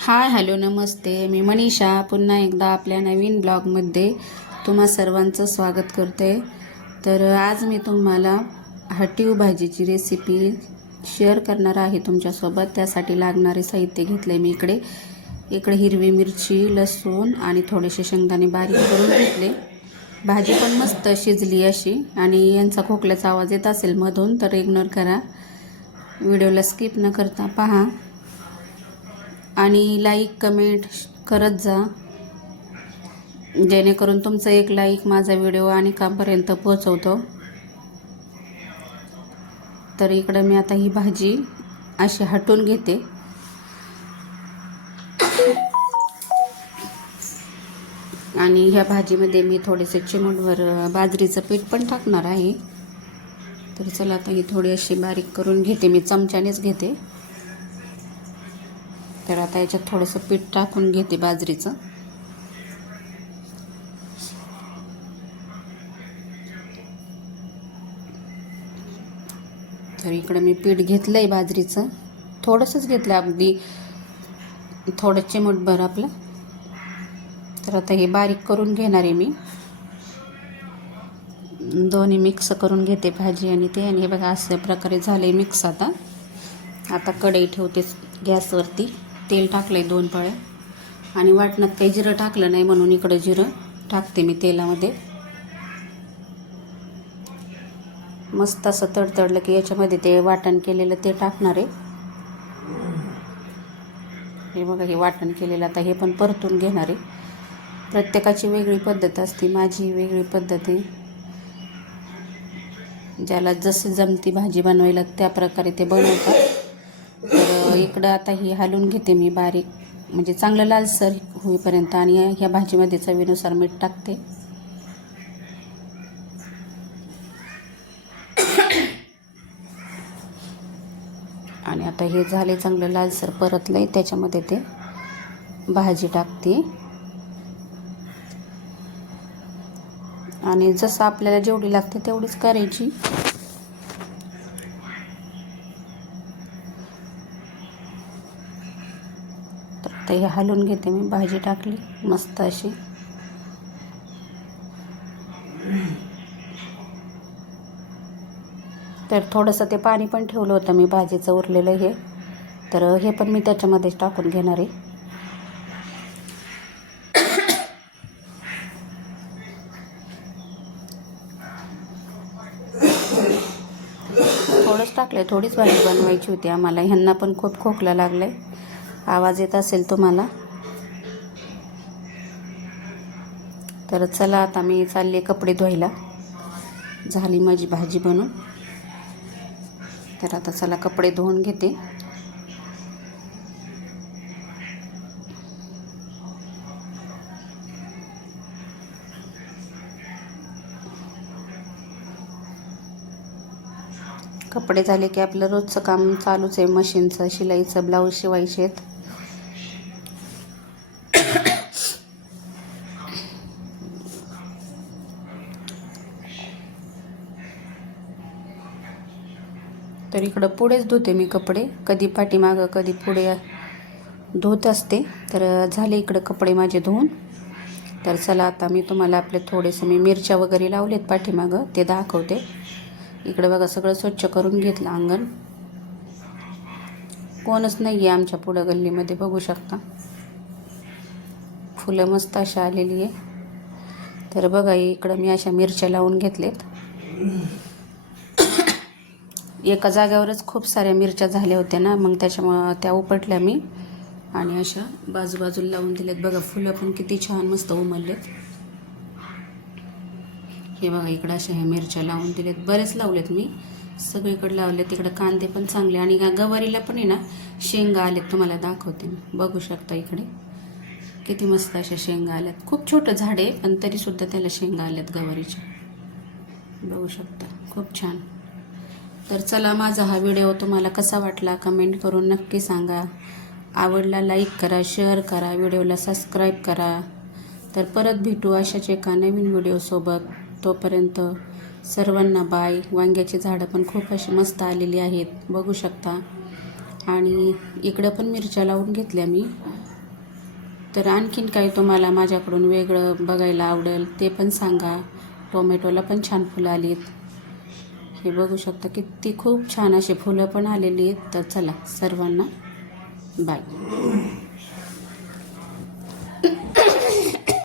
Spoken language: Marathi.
हाय हॅलो नमस्ते. मी मनीषा पुन्हा एकदा आपल्या नवीन ब्लॉगमध्ये तुम्हा सर्वांचं स्वागत करते. तर आज मी तुम्हाला हटीव भाजीची रेसिपी शेअर करणार आहे तुमच्यासोबत. त्यासाठी लागणारे साहित्य घेतले मी इकडे हिरवी मिरची, लसूण आणि थोडेसे शेंगदाणे बारीक करून घेतले. भाजी पण मस्त शिजली अशी. आणि यांचा खोकल्याचा आवाज येत असेल मधून तर इग्नोर करा, व्हिडिओला स्किप न करता पहा आणि लाईक कमेंट करत जा, जेणेकरून तुमचं एक लाईक माझा व्हिडिओ अनेकांपर्यंत पोहोचवतो. तर इकडं मी आता ही भाजी अशी हटून घेते. आणि ह्या भाजीमध्ये मी थोडेसे चिमूटभर बाजरीचं पीठ पण टाकणार आहे. तर चला आता ही थोडी अशी बारीक करून घेते, मी चमच्यानेच घेते. तर आता याच्यात थोडंसं पीठ टाकून घेते बाजरीचं. तर इकडं मी पीठ घेतलं आहे बाजरीचं, थोडंसंच घेतलं, अगदी थोडं चिमूटभर आपलं. तर आता हे बारीक करून घेणार आहे मी. दोन्ही मिक्स करून घेते भाजी आणि ते. आणि हे बघा अशा प्रकारे झाले मिक्स. आता कढई ठेवते गॅसवरती. तेल टाकलं आहे 2 पळ्या. आणि वाटणात काही जिरं टाकलं नाही म्हणून इकडं जिरं टाकते मी तेलामध्ये. मस्त असं तडतडलं की याच्यामध्ये ते वाटण केलेलं ते टाकणार आहे. हे बघा हे वाटण केलेलं आता हे पण परतून घेणार आहे. प्रत्येकाची वेगळी पद्धत असते, माझी वेगळी पद्धत आहे. ज्याला जसं जमती भाजी बनवायला त्या प्रकारे ते बनवतात. तर इकडं आता ही हलवून घेते मी बारीक, म्हणजे चांगलं लालसर होईपर्यंत. आणि ह्या भाजीमध्ये चवीनुसार मीठ टाकते. आणि आता हे झाले चांगलं लालसर परतलं आहे, त्याच्यामध्ये ते भाजी टाकते. आणि जसं आपल्याला जेवढी लागते तेवढीच करायची. तर आता हे हलवून घेते मी, भाजी टाकली मस्त अशी. तर थोडंसं ते पाणी पण ठेवलं होतं मी भाजीचं उरलेलं हे. तर हे पण मी त्याच्यामध्येच टाकून घेणार आहे. थोडंच टाकलं आहे, थोडीच भाजी बनवायची होती आम्हाला. ह्यांना पण खूप खोकला लागला आहे, आवाज येत असेल तुम्हाला. तर चला आता मी चालले कपडे धुवायला. झाली माझी भाजी बनवून. तर आता चला कपडे धुवून घेते. कपडे झाले की आपलं रोजचं काम चालूच आहे, मशीनचं, शिलाईचं, ब्लाऊज शिवायचे आहेत. तर इकडं पुढेच धुते मी कपडे, कधी पाठीमागं कधी पुढे धुत असते. तर झाले इकडं कपडे माझे धुवून. तर चला आता मी तुम्हाला आपले थोडेसे मी मिरच्या वगैरे लावलेत पाठीमागं ते दाखवते. इकडं बघा सगळं स्वच्छ करून घेतलं अंगण. कोणच नाही आहे आमच्या पुढं गल्लीमध्ये, बघू शकता. फुलं मस्त अशा आलेली आहे. तर बघा इकडं मी अशा मिरच्या लावून घेतलेत. एका जागेवरच खूप साऱ्या मिरच्या झाल्या होत्या ना, मग त्याच्यामुळं त्या उपटल्या मी आणि अशा बाजूबाजूला लावून दिलेत. बघा फुलं पण किती छान मस्त उमललेत. हे बघा इकडं अशा ह्या मिरच्या लावून दिलेत, बरेच लावलेत मी, सगळीकडे लावलेत. तिकडं कांदे पण चांगले. आणि ह्या गवारीला पण आहे ना शेंगा आलेत, तुम्हाला दाखवते मी. बघू शकता इकडे किती मस्त अशा शेंगा आल्यात. खूप छोटं झाड आहे पण तरीसुद्धा त्याला शेंगा आल्यात गवारीच्या, बघू शकता. खूप छान. तर चला माझा हा व्हिडिओ तुम्हाला कसा वाटला कमेंट करून नक्की सांगा. आवडला लाईक करा, शेअर करा, व्हिडिओला सबस्क्राईब करा. तर परत भेटू अशाच एका नवीन व्हिडिओसोबत. तोपर्यंत सर्वांना बाय. वांग्याची झाडं पण खूप अशी मस्त आलेली आहेत, बघू शकता. आणि इकडं पण मिरच्या लावून घेतल्या मी. तर आणखीन काही तुम्हाला माझ्याकडून वेगळं बघायला आवडेल ते पण सांगा. टोमॅटोला पण छान फुलं आली आहेत. हे बघू शकता किती खूप छान असे फुलं पण आलेली आहेत. तर चला सर्वांना बाय.